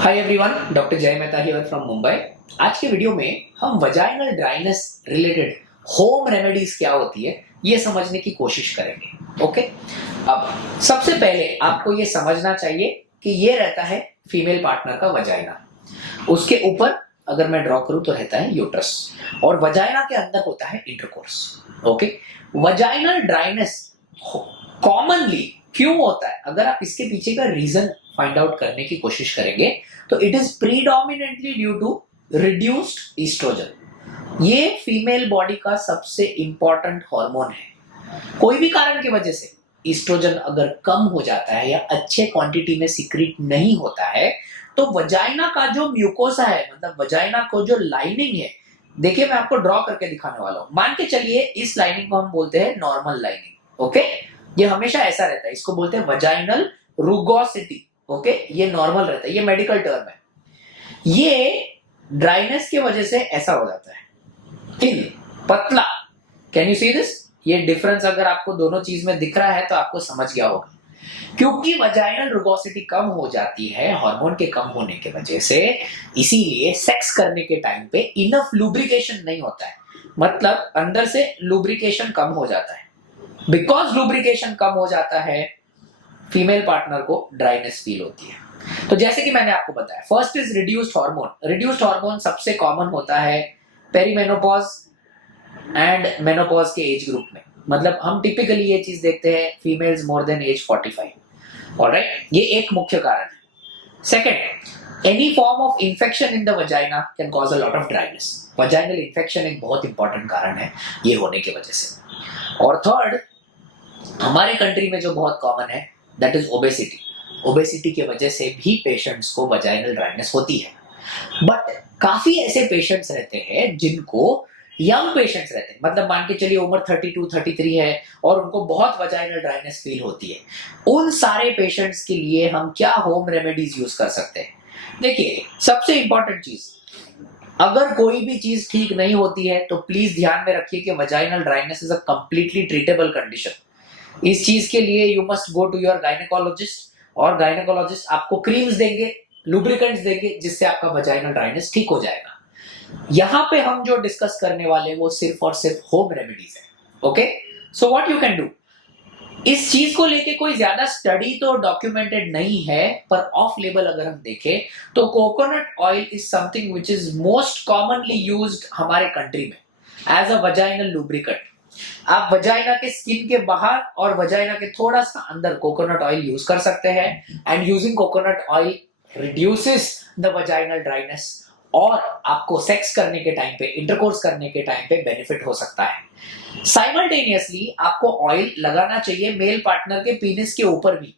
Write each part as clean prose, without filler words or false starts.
Hi everyone, doctor जय Mehta here from Mumbai. आज के वीडियो में हम vaginal dryness related home remedies क्या होती है ये समझने की कोशिश करेंगे। ओके, अब सबसे पहले आपको ये समझना चाहिए कि ये रहता है फीमेल पार्टनर का वजाइना। उसके ऊपर अगर मैं ड्रॉ करूं तो रहता है यूट्रस और वजाइना के अंदर होता है intercourse. Okay, vaginal dryness commonly क्यों होता है, अगर आप इसके पीछे का रीजन फाइंड आउट करने की कोशिश करेंगे तो it is predominantly due to reduced oestrogen. ये फीमेल बॉडी का सबसे इंपॉर्टेंट हार्मोन है। कोई भी कारण की वजह से ईस्ट्रोजन अगर कम हो जाता है या अच्छे क्वांटिटी में सीक्रेट नहीं होता है तो वजाइना का जो म्यूकोसा है, मतलब वजाइना को जो लाइनिंग है, देखिए मैं आपको ड्रॉ करके दिखाने वाला हूं। मान के चलिए इस लाइनिंग को हम बोलते हैं नॉर्मल लाइनिंग। ओके, ये हमेशा ऐसा रहता है, इसको बोलते हैं वजाइनल रुगोसिटी। ओके, ये नॉर्मल रहता है, ये मेडिकल टर्म है। ये ड्राइनेस की वजह से ऐसा हो जाता है, थिन, पतला। Can you see this? ये डिफरेंस अगर आपको दोनों चीज में दिख रहा है तो आपको समझ गया होगा। क्योंकि वजाइनल रुगोसिटी कम हो जाती है हार्मोन के कम होने की वजह से, इसीलिए सेक्स करने के टाइम पे इनफ लुब्रिकेशन नहीं होता है, मतलब अंदर से लुब्रिकेशन कम हो जाता है। बिकॉज लुब्रिकेशन कम हो जाता है, फीमेल पार्टनर को ड्राइनेस फील होती है। तो जैसे कि मैंने आपको बताया, first is reduced hormone. Reduced hormone सबसे कॉमन होता है पेरीमेनोपॉज एंड मेनोपॉज के एज ग्रुप में। मतलब हम टिपिकली ये चीज देखते हैं females more than age 45। Alright, ये एक मुख्य कारण है। Second, any form of infection in the vagina can cause a lot of dryness. Vaginal infection एक बहुत इंपॉर्टेंट कारण है ये होने की वजह से। और थर्ड, हमारे कंट्री में जो बहुत कॉमन है दैट इज ओबेसिटी। ओबेसिटी की वजह से भी पेशेंट्स को वजाइनल ड्राइनेस होती है। बट काफी ऐसे पेशेंट्स रहते हैं जिनको, यंग पेशेंट्स रहते हैं, मतलब मान के चलिए उम्र 32-33 है और उनको बहुत वजाइनल ड्राइनेस फील होती है। उन सारे पेशेंट्स के लिए हम क्या होम रेमेडीज यूज कर सकते हैं? देखिए, सबसे इंपॉर्टेंट चीज, अगर कोई भी चीज ठीक नहीं होती है तो प्लीज ध्यान में रखिए कि vaginal dryness is a completely treatable condition. इस चीज के लिए you must go to your gynaecologist, और गायनेकोलॉजिस्ट आपको क्रीम्स देंगे, लुब्रिकेंट्स देंगे, जिससे आपका वजाइनल ड्राइनेस ठीक हो जाएगा। यहां पे हम जो डिस्कस करने वाले वो सिर्फ और सिर्फ होम रेमेडीज है। Okay, so what you can do, इस चीज को लेके कोई ज्यादा स्टडी तो डॉक्यूमेंटेड नहीं है, पर ऑफ लेवल अगर हम देखें तो coconut oil is something which is most commonly used हमारे कंट्री में एज अ वजाइनल लुब्रिकेंट। आप वजाइना के स्किन के बाहर और वजाइना के थोड़ा सा अंदर कोकोनट ऑयल यूज कर सकते हैं, and using coconut oil reduces the vaginal dryness, और आपको सेक्स करने के टाइम पे, इंटरकोर्स करने के टाइम पे बेनिफिट हो सकता है। साइमल्टेनियसली आपको ऑयल लगाना चाहिए मेल पार्टनर के पीनिस के ऊपर भी,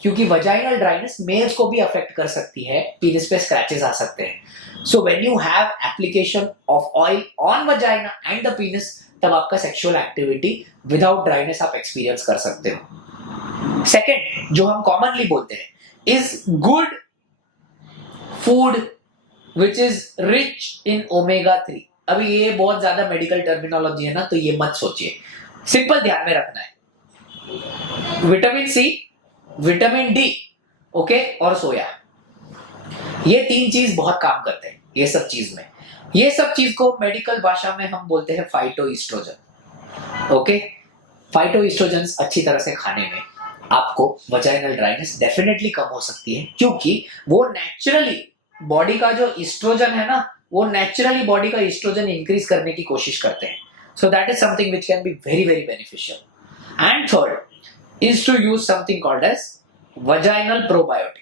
क्योंकि वजाइनल ड्राइनेस मेल्स को भी अफेक्ट कर सकती है, पीनिस पे स्क्रैचेस आ सकते हैं। So when you have application of oil on vagina and the penis, तब आपका सेक्सुअल एक्टिविटी विदाउट ड्राइनेस आप एक्सपीरियंस कर सकते हो। सेकंड, जो हम कॉमनली बोलते हैं, is good food which is rich in omega 3। अभी ये बहुत ज्यादा मेडिकल टर्मिनोलॉजी है ना, तो ये मत सोचिए, सिंपल ध्यान में रखना है। Vitamin C, vitamin D, okay, और सोया, ये तीन चीज बहुत काम करते हैं ये सब चीज में। ये सब चीज को मेडिकल भाषा में हम बोलते हैं फाइटोइस्ट्रोजन। ओके, फाइटोइस्ट्रोजन अच्छी तरह से खाने में आपको वजाइनल ड्राइनेस डेफिनेटली कम हो सकती है, क्योंकि वो नेचुरली बॉडी का जो ईस्ट्रोजन है ना, वो नेचुरली बॉडी का ईस्ट्रोजन इंक्रीज करने की कोशिश करते हैं। So that is something which can be very very beneficial. And third is to use something called as vaginal probiotic.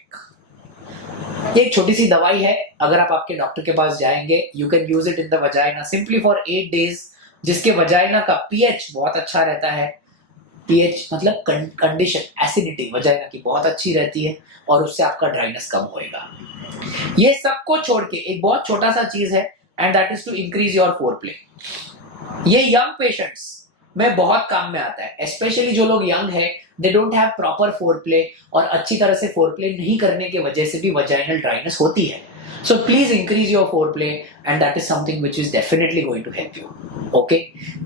एक छोटी सी दवाई है, अगर आप आपके डॉक्टर के पास जाएंगे, you can use it in the vagina simply for 8 days, जिसके वजाइना का पीएच बहुत अच्छा रहता है। पीएच मतलब कंडीशन, एसिडिटी वजाइना की बहुत अच्छी रहती है, और उससे आपका ड्राइनेस कम होएगा। ये सबको छोड़ के एक बहुत छोटा सा चीज है, and that is to increase your foreplay. ये यंग पेशेंट्स में बहुत काम में आता है, स्पेशली जो लोग यंग है, they don't have proper foreplay, और अच्छी तरह से फोरप्ले नहीं करने की वजह से भी वजाइनल ड्राइनेस होती है। So please increase your foreplay, and that is something which is definitely going to help you. Okay?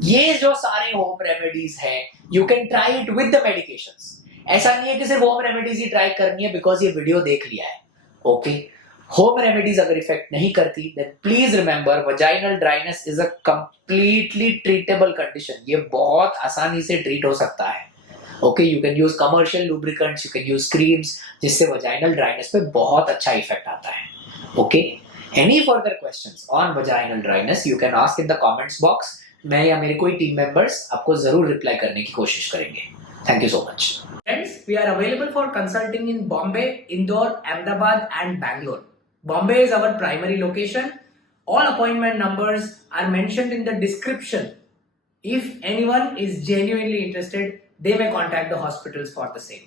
ये जो सारे होम रेमेडीज हैं, you can try it with the medications. ऐसा नहीं है कि सिर्फ होम रेमेडीज ही ट्राई करनी है बिकॉज ये वीडियो देख लिया है। ओके, होम रेमेडीज अगर इफेक्ट नहीं करती, then please remember vaginal dryness is a completely treatable condition. ये बहुत आसानी से ट्रीट हो सकता है. Okay, you can use commercial lubricants, you can use creams, जिससे वजाइनल ड्राइनेस पे बहुत अच्छा इफेक्ट आता है. Okay, any further questions on vaginal dryness you can ask in the comments box. मैं या मेरे कोई टीम मेंबर्स आपको जरूर रिप्लाई करने की कोशिश करेंगे. Thank you so much. Friends, we are available for consulting in Bombay, Indore, Ahmedabad and Bangalore. Bombay is our primary location. All appointment numbers are mentioned in the description. If anyone is genuinely interested, they may contact the hospitals for the same.